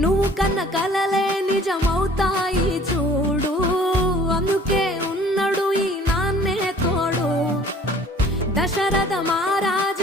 నువ్వు కన్న కలలే నిజమవుతాయి చూడు, అందుకే ఉన్నాడు ఈ నాన్నే తోడు. దశరథ మహారాజ